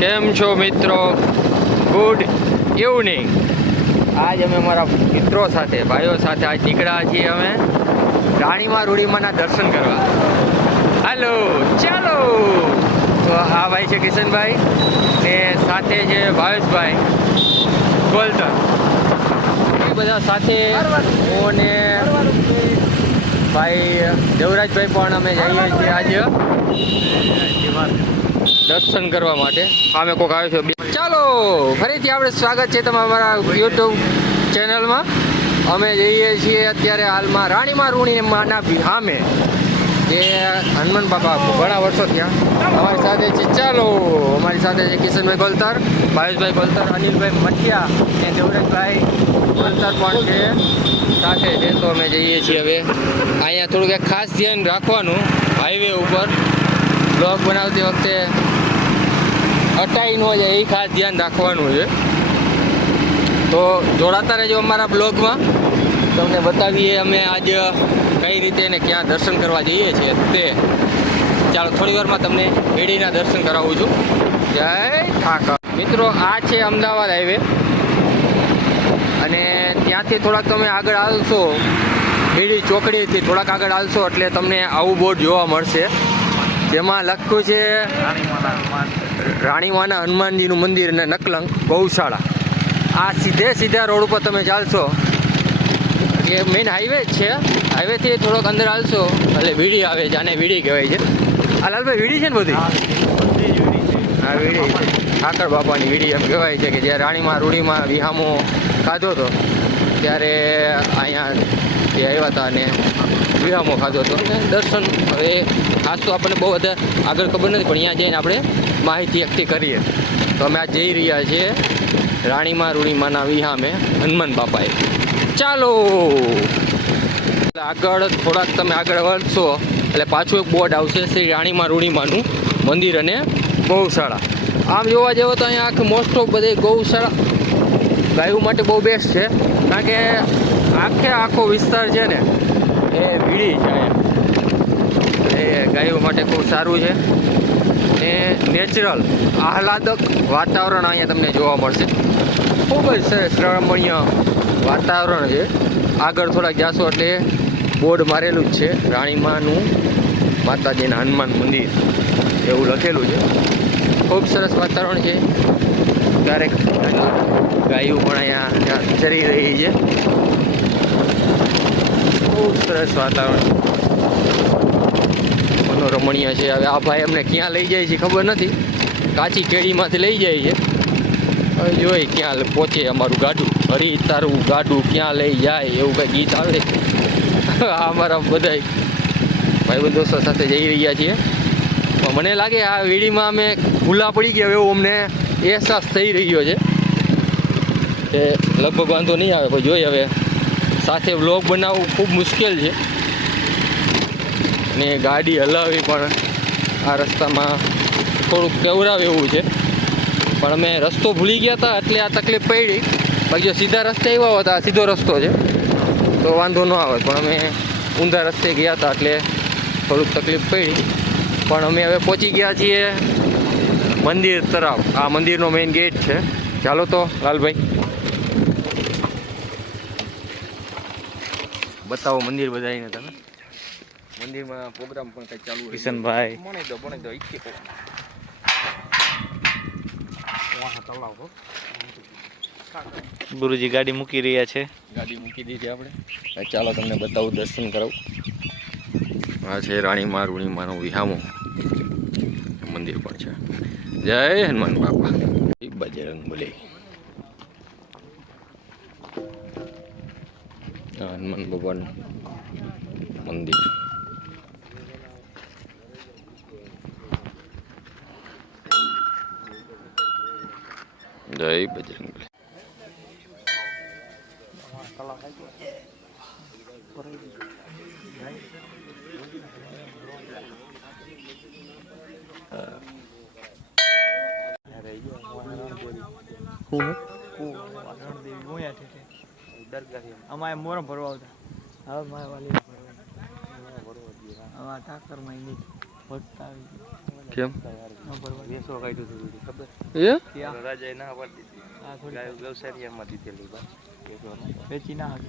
કેમ છો મિત્રો? Good evening. આજ અમે અમારા મિત્રો સાથે ભાઈઓ સાથે આજ નીકળ્યા છીએ અમે રાણીમાં રૂડીમાના દર્શન કરવા. હાલો ચાલો. તો આ ભાઈ છે કિશનભાઈ ને સાથે છે ભાવેશભાઈ ગોલતર. એ બધા સાથે હું ને ભાઈ દેવરાજભાઈ પણ અમે જઈએ છીએ આજે દર્શન કરવા માટે. અમે કોક આવ્યો છે. ચાલો ફરીથી આપણે સ્વાગત છે તમારા યુટ્યુબ ચેનલમાં. અમે જઈએ છીએ અત્યારે હાલમાં રાણીમાં રૂડીમાના સામે જે હનુમાન બાપા ઘણા વર્ષો થયા અમારી સાથે છે. ચાલો અમારી સાથે છે કિશનભાઈ ગોલતર, ભાવેશભાઈ ગોલતર, અનિલભાઈ મઠિયા અને દેવરાજભાઈ ગોલતર પણ છે સાથે છે. તો અમે જઈએ છીએ હવે. અહીંયા થોડુંક એક ખાસ ધ્યાન રાખવાનું હાઈવે ઉપર બ્લોગ બનાવતી વખતે અટાઈ ન જાય એ ખાસ ધ્યાન રાખવાનું છે. તો જોડાતા રહેજો અમારા બ્લોગમાં. તમને બતાવીએ અમે આજ કઈ રીતે ને ક્યાં દર્શન કરવા જઈએ છીએ તે. ચાલો થોડી વારમાં તમને વેડીના દર્શન કરાવું છું. જય ઠાકર. મિત્રો આ છે અમદાવાદ હાઈવે અને ત્યાંથી થોડાક તમે આગળ આવશો વેડી ચોકડીથી થોડાક આગળ આવશો એટલે તમને આવું બોર્ડ જોવા મળશે જેમાં લખ્યું છે રાણીમાના હનુમાનજીનું મંદિર અને નકલંગ ગૌશાળા. આ સીધા રોડ ઉપર તમે ચાલશો એ મેઇન હાઈવે જ છે. હાઈવેથી થોડોક અંદર ચાલશો એટલે વીડી આવે છે. આને વીડી કહેવાય છે. આ લાલભાઈ વીડી છે ને બધી? હા વીડી છે. ઠાકર બાપાની વીડી એમ કહેવાય છે કે જ્યારે રાણીમાં રૂડીમાં વિહામો ખાધો હતો ત્યારે અહીંયા એ આવ્યા હતા અને વિહામો ખાધો હતો. દર્શન હવે ખાસ તો આપણને બહુ બધા આગળ ખબર નથી પણ અહીંયા જઈને આપણે માહિતી એકઠી કરીએ. તો અમે આ જઈ રહ્યા છીએ રાણીમાં રૂડીમાના વિહામે હનુમાન બાપાએ. ચાલો આગળ થોડાક તમે આગળ વધશો એટલે પાછું એક બોર્ડ આવશે શ્રી રાણીમાં રૂડીમાનું મંદિર અને ગૌશાળા. આમ જોવા જાવ તો અહીંયા આખી મોસ્ટ ઓફ બધી ગૌશાળા ગાયો માટે બહુ બેસ્ટ છે કારણ કે આખો વિસ્તાર છે ને એ વીડી છે. એ ગાયો માટે ખૂબ સારું છે ને નેચરલ આહલાદક વાતાવરણ અહીંયા તમને જોવા મળશે. ખૂબ જ સરસ રમણીય વાતાવરણ છે. આગળ થોડાક જાશો એટલે બોર્ડ મારેલું જ છે રાણીમાનું માતાજીના હનુમાન મંદિર એવું લખેલું છે. ખૂબ સરસ વાતાવરણ છે. ક્યારેક ગાયું પણ અહીંયા ચરી રહી છે. ખૂબ સરસ વાતાવરણ મનોરમણીય છે. હવે આ ભાઈ અમને ક્યાં લઈ જાય છે ખબર નથી. કાચી કેળીમાંથી લઈ જાય છે. હવે જોઈ ક્યાં પહોંચે અમારું ગાડું. હરી તારું ગાડું ક્યાં લઈ જાય એવું કંઈ ગીત આવે. અમારા બધા ભાઈબંધો સાથે જઈ રહ્યા છીએ. મને લાગે આ વીડીમાં અમે ભૂલા પડી ગયા એવું અમને અહેસાસ થઈ રહ્યો છે કે લગભગ વાંધો નહીં આવે. પણ જોઈએ હવે સાથે વ્લોગ બનાવવું ખૂબ મુશ્કેલ છે ને ગાડી હલાવવી પણ આ રસ્તામાં થોડુંક કેવરાવ એવું છે. પણ અમે રસ્તો ભૂલી ગયા હતા એટલે આ તકલીફ પડી. બાકી જો સીધા રસ્તે આવ્યા હતા, સીધો રસ્તો છે તો વાંધો ન આવે. પણ અમે ઊંધા રસ્તે ગયા હતા એટલે થોડુંક તકલીફ પડી. પણ અમે હવે પહોંચી ગયા છીએ મંદિર તરફ. આ મંદિરનો મેઇન ગેટ છે. ચાલો તો લાલભાઈ બતાવો મંદિર બધાને. તમે મંદિરમાં પ્રોગ્રામ પણ કંઈક ચાલુ. કિશનભાઈ ગુરુજી ગાડી મૂકી રહ્યા છે. ગાડી મૂકી દીધી આપણે. ચાલો તમને બતાવું, દર્શન કરાવું. આ છે રાણીમાં રૂડીમાનું વિહામું મંદિર પણ છે. જય હનુમાન બાપા, બજરંગ બલી. હનુમાન બાપાનું મંદિર. જય બજરંગ બલી. અમારે મોરમ ભરવા આવતા. હવે મારે વાલી ભરવા ઠાકર માં ભક્ત આવી કેમ ન ભરવા વેસો કાઢ્યું હતું ખબર એ રાજાએ ના પાડી દીધી આ થોડી ગાય ગૌશાળામાં દીધેલી બા વેસોને. વેચી ના હતી